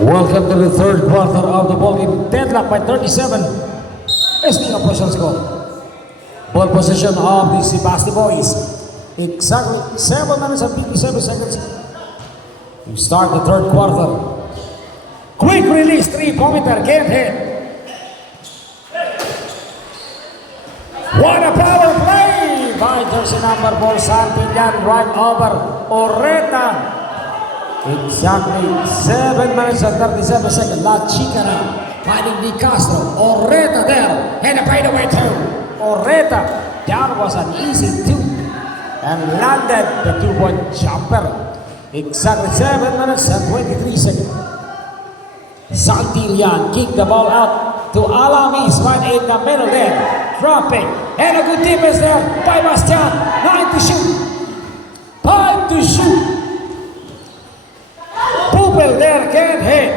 Welcome to the third quarter of the ball game. Deadlock by 37 is the official score. Ball position of the Sebasti boys. Exactly 7 minutes and 57 seconds to start the third quarter. Quick release 3-pointer, get hit. What a power play by jersey number 4 Santillan, right over Oreta. Exactly 7 minutes and 37 seconds. La Chica now finding Di Castro. Oreta there. And a fadeaway two. Oreta. That was an easy two. And landed the 2-point jumper. Exactly 7 minutes and 23 seconds. Santillan kicked the ball out to Alamis right in the middle there. Dropping. And a good defense there by Bastian. 9 to shoot. 5 to shoot. Pupil there, can't hit.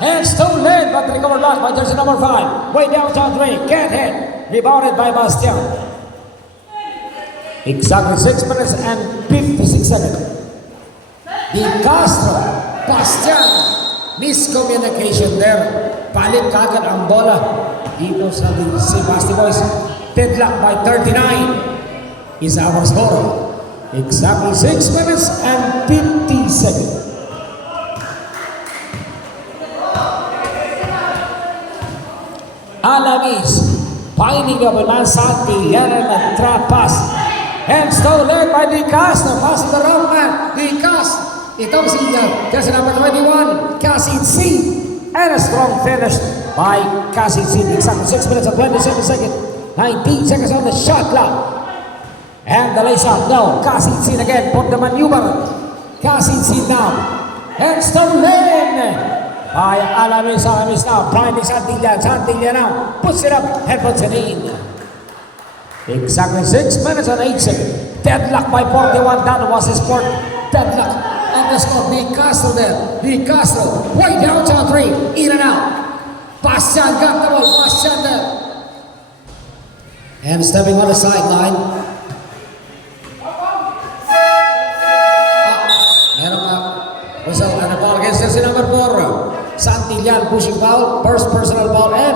And stolen, but recovered back by jersey number 5. Way downtown 3, can't hit. Rebounded by Bastian. Exactly 6 minutes and 56 seconds. Di Castro, Bastian. Miscommunication there. Palit kagad ang bola dito sa Sebasti boys. Deadlock by 39 is our score. Exactly 6 minutes and 50 seconds. Alamis finding the man Santillan and a trap pass. And stolen by Di Castro. Passing the wrong man. Di Castro. Itong si jersey number 21, Casinci. And a strong finish by Casinci. Exactly 6 minutes and 27 seconds. 19 seconds on the shot clock. And the lace up. No, Casinci again for the maneuver. Casinci now. And stolen by Alamis. Alamis now. Finding Santillan. Santillan now. Puts it up and puts it in. Exactly 6 minutes and 8 seconds. Deadlock by 41. That was his fourth deadlock. And the score, Di Castro there. Di Castro, way downtown 3, in and out. Bastian got the ball, Bastian there. And stepping on the sideline. Meron ka. Whistle and a ball against jersey number 4. Santillan pushing foul, first personal foul, and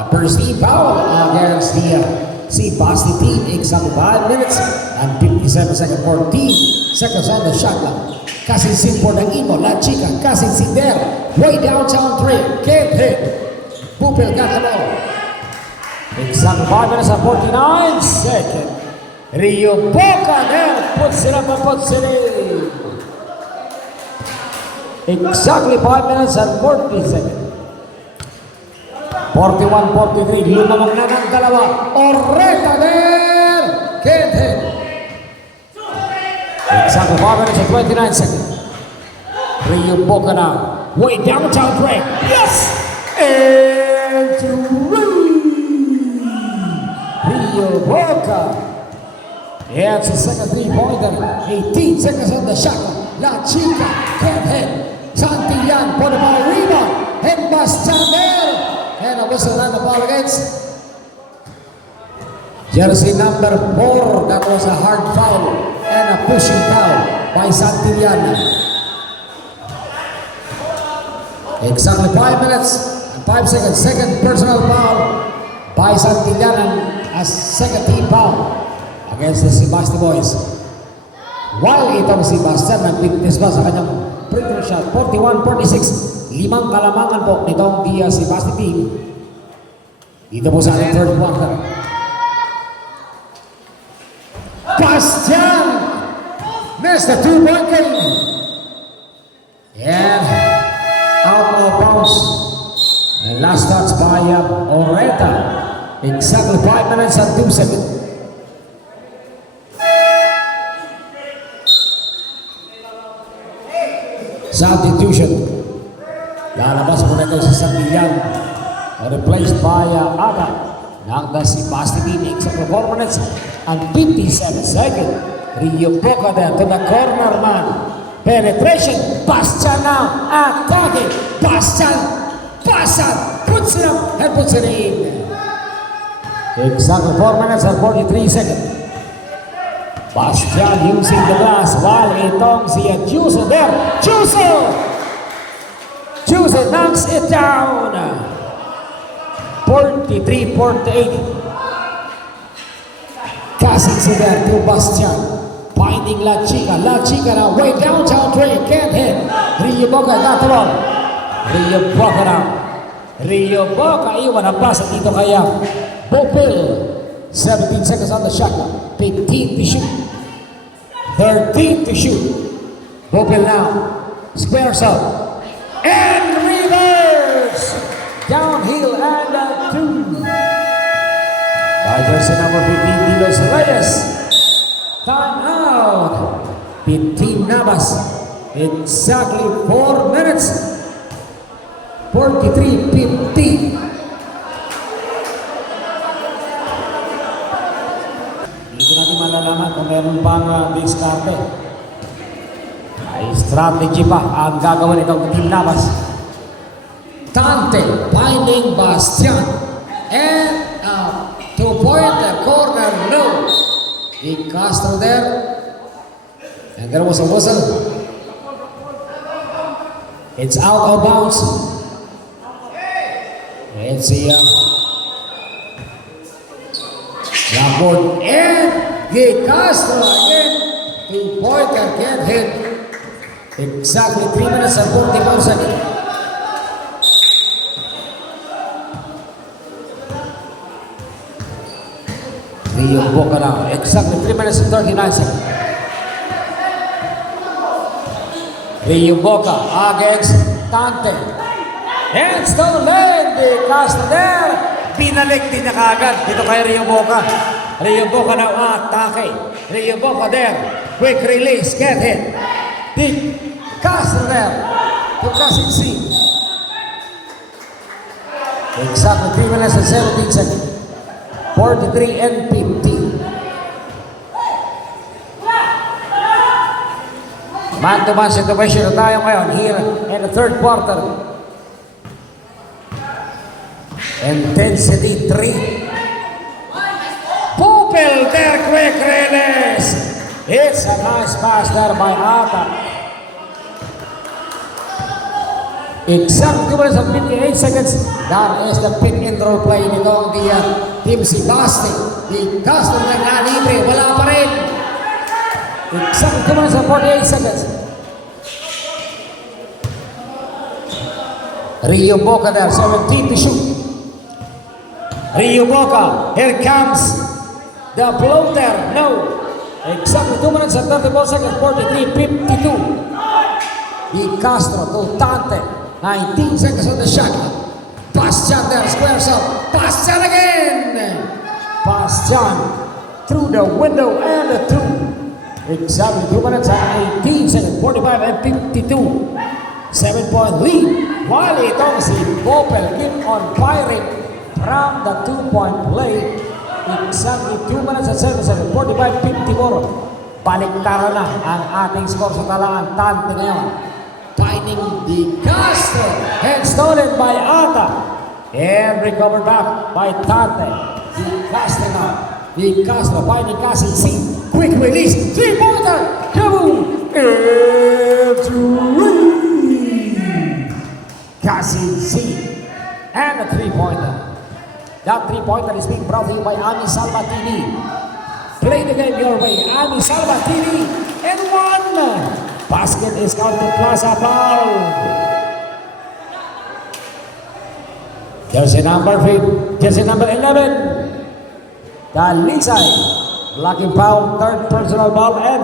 a first team foul against the Sebasti team. Exactly 5 minutes and 57 seconds. 14 seconds on the shot clock. Casinci for the Imo, La Chica, Casinci there, way downtown 3, can't hit. Pupil got the ball. Exactly 5 minutes and 49 seconds. Rio Boca there, puts it up and puts it in. Exactly 5 minutes and 40 seconds. 41-43, lumamang na ng dalawa. Oreta there, can't hit. Exactly 5 minutes and 29 seconds. Rio Boca now. Way downtown break. Yes! And Rio Boca. Yeah, it's a second 3-pointer. 18 seconds on the shot. La Chica can't hit. Santillan for the ball rebound. And Bastian there. And a whistle on the ball against jersey number 4. That was a hard foul. And a pushing foul by Santillan. Exactly 5 minutes and 5 seconds. Second personal foul by Santillan and a second team foul against the Sebasti boys. While itong si Bastian nag-fitness pa sa kanyang free throw shot. 41-46. 5 kalamangan po nitong di Sebasti team. Dito po sa ating third quarter. Bastian missed the 2-point game. And out of bounds. And last touch by Oreta. Exactly 5 minutes and 2 seconds. Substitution. Lalabas po nito si Santillan. Replaced by Aga. Nang the Sebasti team. Exactly 4 minutes and 57 seconds. Rio Boca there to the corner man. Penetration. Bastian now attacking. Bastian puts it up and puts it in. Exactly 4 minutes and 43 seconds. Bastian using the glass while itong si Juso there. Juso! Susan knocks it down. 43-48. Passing to there to Bastian. Finding La Chica. La Chica now way downtown tray. Can't hit. Rio Boca got the ball. Rio Boca now. Rio Boca iwan ang pasa dito kaya Bopil. 17 seconds on the shot clock. 15 to shoot. 13 to shoot. Bopil now. Squares up. And reverse. Downhill and a 2. By jersey number 15, Dilos Reyes. Time out. 15 Navas. Exactly 4 minutes. 43-50. Dito natin malalaman kung meron bang diskarte. Ay strategy pa ang gagawin itong Team Navas. Tante finding Bastian. And a 2-point corner no. He Castro there. And there was a whistle. It's out of bounds. Let's see Blackboard and He Castro again. 2-pointer can't hit. Exactly 3 minutes and 44 seconds. Rio Boca now. Exactly 3 minutes and 39 seconds. Rio Boca against Tante. And stolen. The Castro there. Binalik din niya kaagad. Dito kay Rio Boca. Rio Boca now atake. Rio Boca there. Quick release. Get hit. The Castro there. To Casinci. Exactly 3 minutes and 17 seconds. 43 and 50. Man-to-man situation na tayo ngayon here in the third quarter. Intensity 3. Pupil there, quick release. It's a nice pass there by Ata. Exact 2 minutes and 58 seconds. That is the pick and roll play nitong Team Sebasti. Di Castro na libre. Wala pa rin. Exact 2 minutes and 48 seconds. Rio Boca there. 17 to shoot. Rio Boca. Here comes the floater. No. Exactly 2 minutes and 34 seconds. 43-52. Di Castro to Tante. 19 seconds on the shot. Bastian there, squares up. Bastian again. Bastian through the window and the 2. Exactly 2 minutes and 18 seconds. 45 and 52. 7-point lead. While itong si Bopel keep on firing from the 2-point play. Exactly 2 minutes and 7 seconds. 45-54. Baliktaran na ang ating score sa talangan. Tante ngayon. Finding the Castro and stolen by Ata and recovered back by Tante. The Castro now. The Castro finding Casinci. Quick release. 3-pointer. Kaboom! And 3. Casinci and a 3-pointer. That 3-pointer is being brought to you by Ami Salva TV. Play the game your way. Ami Salva TV and 1. Basket is counted plus a foul. Jersey number 11. Dalisay. Blocking foul, third personal ball and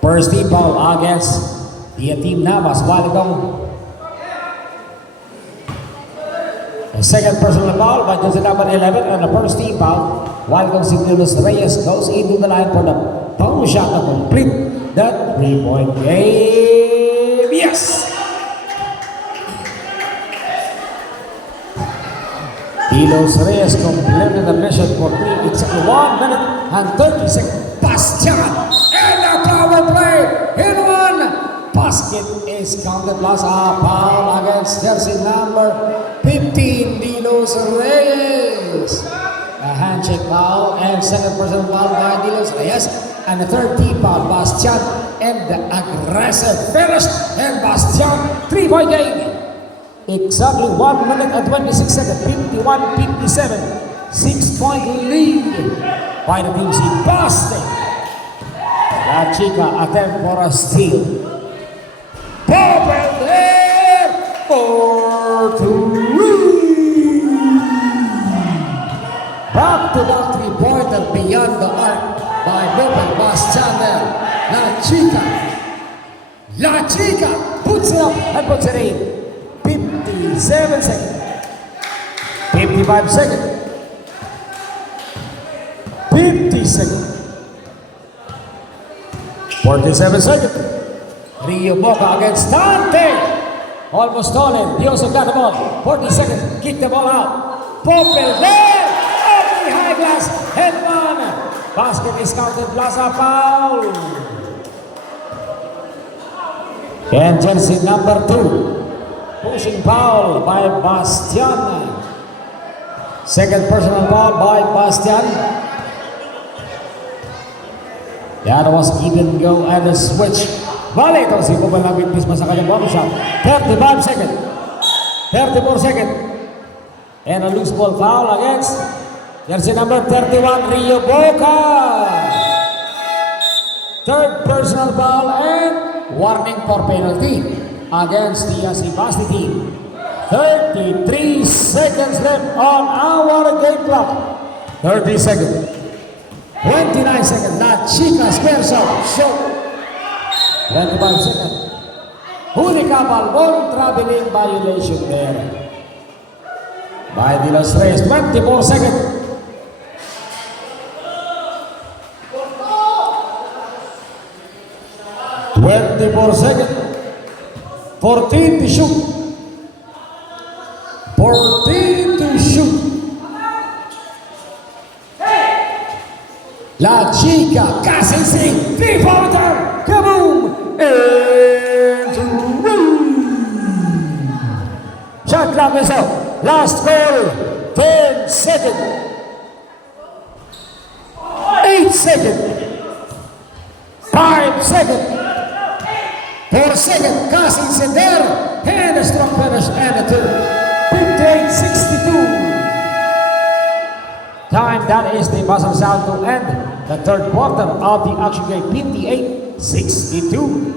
first team foul against the Team Navas. Waligong. The second personal foul by jersey number 11 and the first team foul. Waligong Dilos Reyes goes into the line for the foul shot to complete that 3-point game. Yes! Dilos Reyes completed the mission for 3. It's 1 minute and 30 seconds. Bastian and a power play in 1. Basket is counted plus a foul against jersey number 15, Dilos Reyes. A hand Hand check foul and second personal foul by Dilos Reyes. And the third team foul, Bastian. And the aggressive Ferris and Bastian. 3-point game. Exactly 1 minute and 26 seconds. 51-57. 6-point lead by the team. Basti. La Chica attempt for a steal. Popper there for 3. Back-to-back three-pointer beyond the arc by Popper. Bastian there. La Chica puts it up and puts it in. 57 seconds. 55 seconds. 50 seconds. 47 seconds. Rio Boca against Dante. Almost stolen. He also got the ball. 40 seconds. Kick the ball out. Popel there. Only high glass. Headman. Basket is counted. Plaza foul. And jersey number 2. Pushing foul by Bastian. Second personal foul by Bastian. That was even go and a switch. Balik ito si Kupal na witness sa kanyang ball shot. 35 seconds. 34 seconds. And a loose ball foul against jersey number 31, Rio Boca. Third personal foul and warning for penalty against the Basti team. 33 seconds left on our game clock. 30 seconds. 29 seconds. La Chica square shot. 25 seconds. Huli kapal. Ball traveling violation there by Dilos Reyes. 24 seconds. 24 seconds. 14 to shoot. 14 to shoot. La Chica, casi sin, 3-pointer, kaboom, and shot clock is up. Last call, 10 seconds. 8 seconds. 5 seconds. 4 seconds. Casi sin there, and a strong finish and a 2. 58-62. Time, that is the buzzer sound to end the third quarter of the action game. 58-62.